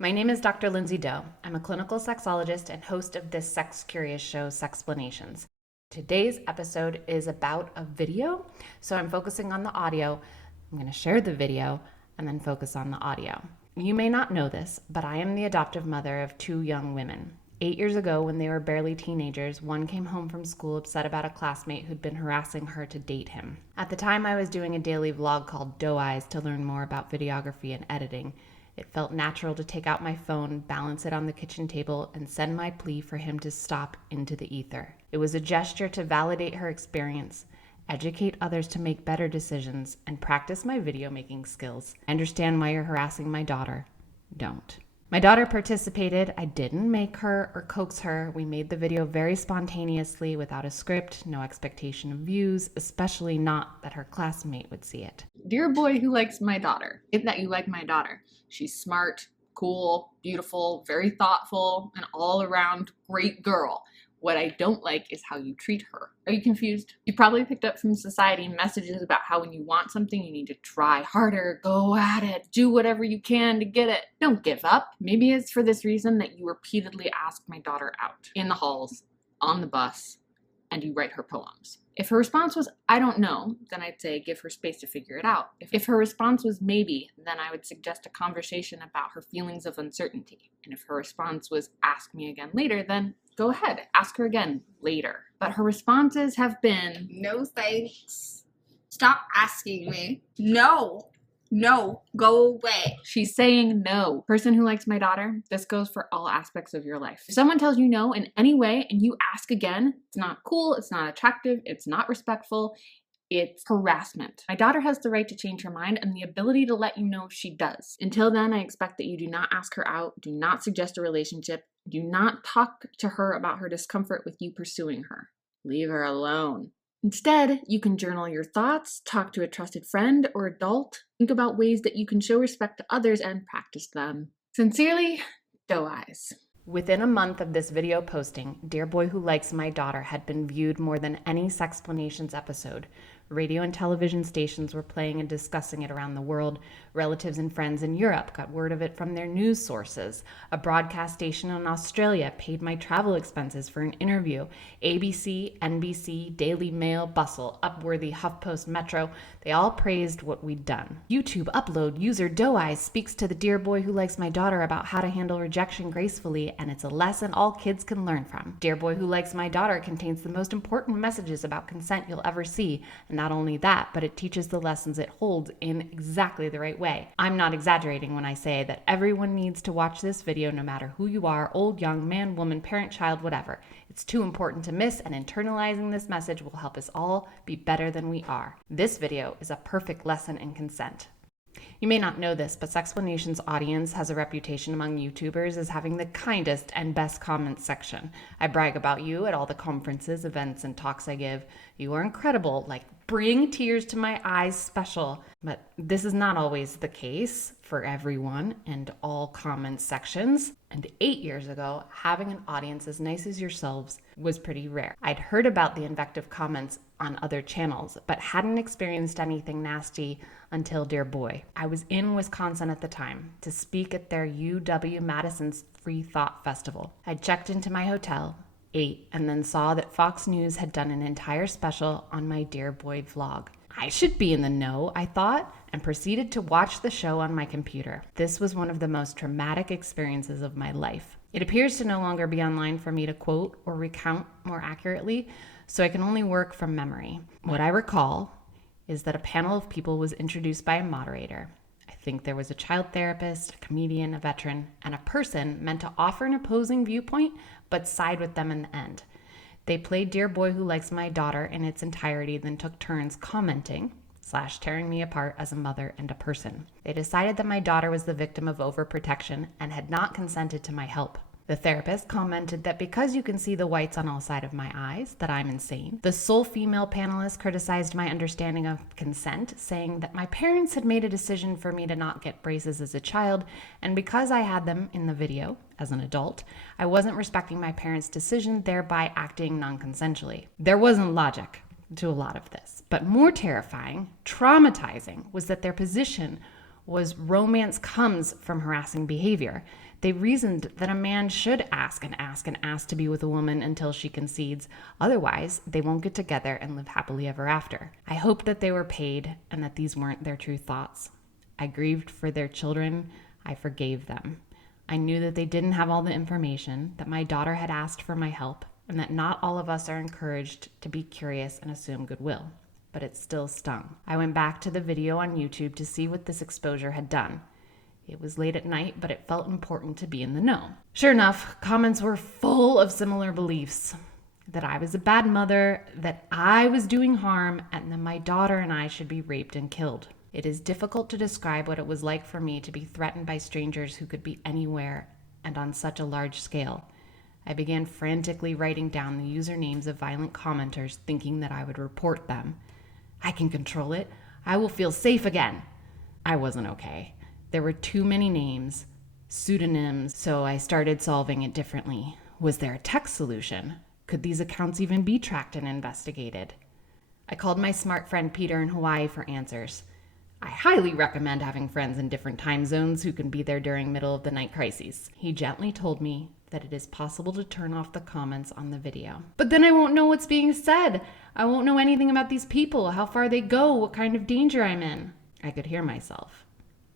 My name is Dr. Lindsay Doe. I'm a clinical sexologist and host of this sex-curious show, Sexplanations. Today's episode is about a video, so I'm focusing on the audio. I'm going to share the video and then focus on the audio. You may not know this, but I am the adoptive mother of two young women. 8 years ago, when they were barely teenagers, one came home from school upset about a classmate who'd been harassing her to date him. At the time, I was doing a daily vlog called DoeEyes to learn more about videography and editing. It felt natural to take out my phone, balance it on the kitchen table, and send my plea for him to stop into the ether. It was a gesture to validate her experience, educate others to make better decisions, and practice my video making skills. I understand why you're harassing my daughter. Don't. My daughter participated. I didn't make her or coax her. We made the video very spontaneously without a script, no expectation of views, especially not that her classmate would see it. Dear boy who likes my daughter, if that you like my daughter. She's smart, cool, beautiful, very thoughtful, an all-around great girl. What I don't like is how you treat her. Are you confused? You probably picked up from society messages about how when you want something, you need to try harder, go at it, do whatever you can to get it. Don't give up. Maybe it's for this reason that you repeatedly ask my daughter out in the halls, on the bus, and you write her poems. If her response was, I don't know, then I'd say give her space to figure it out. If her response was maybe, then I would suggest a conversation about her feelings of uncertainty. And if her response was ask me again later, then go ahead, ask her again later. But her responses have been, no thanks. Stop asking me. No, go away. She's saying no. Person who likes my daughter, this goes for all aspects of your life. If someone tells you no in any way and you ask again, it's not cool, it's not attractive, it's not respectful, it's harassment. My daughter has the right to change her mind and the ability to let you know if she does. Until then, I expect that you do not ask her out, do not suggest a relationship, do not talk to her about her discomfort with you pursuing her. Leave her alone. Instead, you can journal your thoughts, talk to a trusted friend or adult, think about ways that you can show respect to others and practice them. Sincerely, DoeEyes. Within a month of this video posting, Dear Boy Who Likes My Daughter had been viewed more than any Sexplanations episode. Radio and television stations were playing and discussing it around the world. Relatives and friends in Europe got word of it from their news sources. A broadcast station in Australia paid my travel expenses for an interview. ABC, NBC, Daily Mail, Bustle, Upworthy, HuffPost, Metro, they all praised what we'd done. YouTube upload user DoeEyes speaks to the Dear Boy Who Likes My Daughter about how to handle rejection gracefully, and it's a lesson all kids can learn from. Dear Boy Who Likes My Daughter contains the most important messages about consent you'll ever see, and not only that, but it teaches the lessons it holds in exactly the right way. I'm not exaggerating when I say that everyone needs to watch this video no matter who you are, old, young, man, woman, parent, child, whatever. It's too important to miss, and internalizing this message will help us all be better than we are. This video is a perfect lesson in consent. You may not know this, but Sexplanations' audience has a reputation among YouTubers as having the kindest and best comments section. I brag about you at all the conferences, events, and talks I give. You are incredible, like bring tears to my eyes special. But this is not always the case for everyone and all comment sections. And 8 years ago, having an audience as nice as yourselves was pretty rare. I'd heard about the invective comments on other channels, but hadn't experienced anything nasty until Dear Boy. I was in Wisconsin at the time to speak at their UW-Madison's Free Thought Festival. I checked into my hotel, ate, and then saw that Fox News had done an entire special on my Dear Boy vlog. I should be in the know, I thought, and proceeded to watch the show on my computer. This was one of the most traumatic experiences of my life. It appears to no longer be online for me to quote or recount more accurately, so I can only work from memory. What I recall is that a panel of people was introduced by a moderator. I think there was a child therapist, a comedian, a veteran, and a person meant to offer an opposing viewpoint, but side with them in the end. They played Dear Boy Who Likes My Daughter in its entirety, then took turns commenting / tearing me apart as a mother and a person. They decided that my daughter was the victim of overprotection and had not consented to my help. The therapist commented that because you can see the whites on all sides of my eyes, that I'm insane. The sole female panelist criticized my understanding of consent, saying that my parents had made a decision for me to not get braces as a child, and because I had them in the video as an adult, I wasn't respecting my parents' decision, thereby acting non-consensually. There wasn't logic to a lot of this, but more terrifying, traumatizing, was that their position was romance comes from harassing behavior. They reasoned that a man should ask and ask and ask to be with a woman until she concedes. Otherwise, they won't get together and live happily ever after. I hoped that they were paid and that these weren't their true thoughts. I grieved for their children. I forgave them. I knew that they didn't have all the information, that my daughter had asked for my help, and that not all of us are encouraged to be curious and assume goodwill. But it still stung. I went back to the video on YouTube to see what this exposure had done. It was late at night, but it felt important to be in the know. Sure enough, comments were full of similar beliefs. That I was a bad mother, that I was doing harm, and that my daughter and I should be raped and killed. It is difficult to describe what it was like for me to be threatened by strangers who could be anywhere and on such a large scale. I began frantically writing down the usernames of violent commenters, thinking that I would report them. I can control it. I will feel safe again. I wasn't okay. There were too many names, pseudonyms, so I started solving it differently. Was there a text solution? Could these accounts even be tracked and investigated? I called my smart friend Peter in Hawaii for answers. I highly recommend having friends in different time zones who can be there during middle of the night crises. He gently told me that it is possible to turn off the comments on the video. But then I won't know what's being said. I won't know anything about these people, how far they go, what kind of danger I'm in. I could hear myself.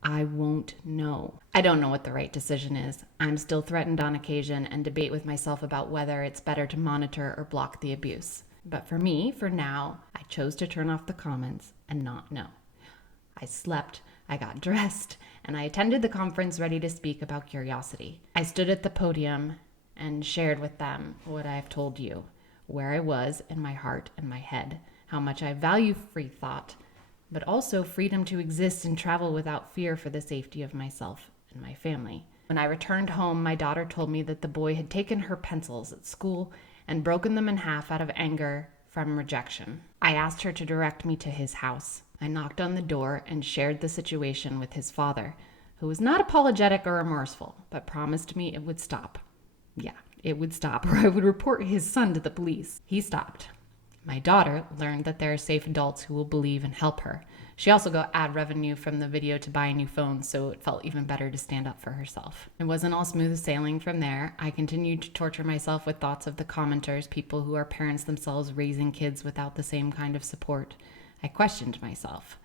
I won't know. I don't know what the right decision is. I'm still threatened on occasion and debate with myself about whether it's better to monitor or block the abuse. But for me, for now, I chose to turn off the comments and not know. I slept, I got dressed, and I attended the conference ready to speak about curiosity. I stood at the podium and shared with them what I've told you, where I was in my heart and my head, how much I value free thought, but also freedom to exist and travel without fear for the safety of myself and my family. When I returned home, my daughter told me that the boy had taken her pencils at school and broken them in half out of anger from rejection. I asked her to direct me to his house. I knocked on the door and shared the situation with his father, who was not apologetic or remorseful, but promised me it would stop. Yeah, it would stop, or I would report his son to the police. He stopped. My daughter learned that there are safe adults who will believe and help her. She also got ad revenue from the video to buy a new phone, so it felt even better to stand up for herself. It wasn't all smooth sailing from there. I continued to torture myself with thoughts of the commenters, people who are parents themselves raising kids without the same kind of support. I questioned myself.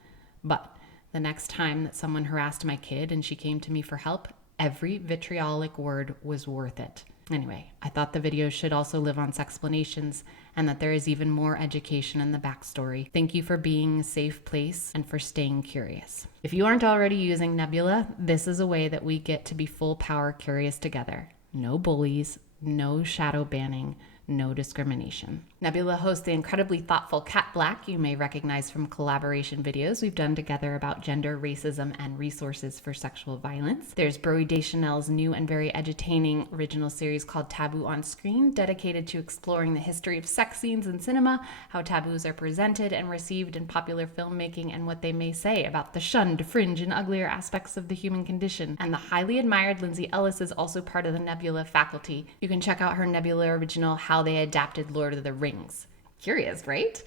But the next time that someone harassed my kid and she came to me for help, every vitriolic word was worth it. Anyway, I thought the video should also live on sexplanations and that there is even more education in the backstory. Thank you for being a safe place and for staying curious. If you aren't already using Nebula, this is a way that we get to be full power curious together. No bullies, no shadow banning, no discrimination. Nebula hosts the incredibly thoughtful Cat Black you may recognize from collaboration videos we've done together about gender, racism, and resources for sexual violence. There's Broe Deschanel's new and very edutaining original series called Taboo on Screen, dedicated to exploring the history of sex scenes in cinema, how taboos are presented and received in popular filmmaking, and what they may say about the shunned, fringe, and uglier aspects of the human condition. And the highly admired Lindsay Ellis is also part of the Nebula faculty. You can check out her Nebula original, How They Adapted Lord of the Rings. Curious, right?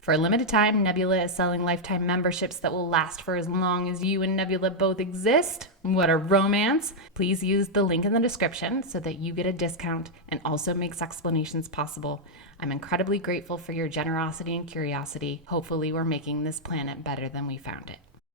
For a limited time, Nebula is selling lifetime memberships that will last for as long as you and Nebula both exist. What a romance! Please use the link in the description so that you get a discount and also make Sexplanations possible. I'm incredibly grateful for your generosity and curiosity. Hopefully we're making this planet better than we found it.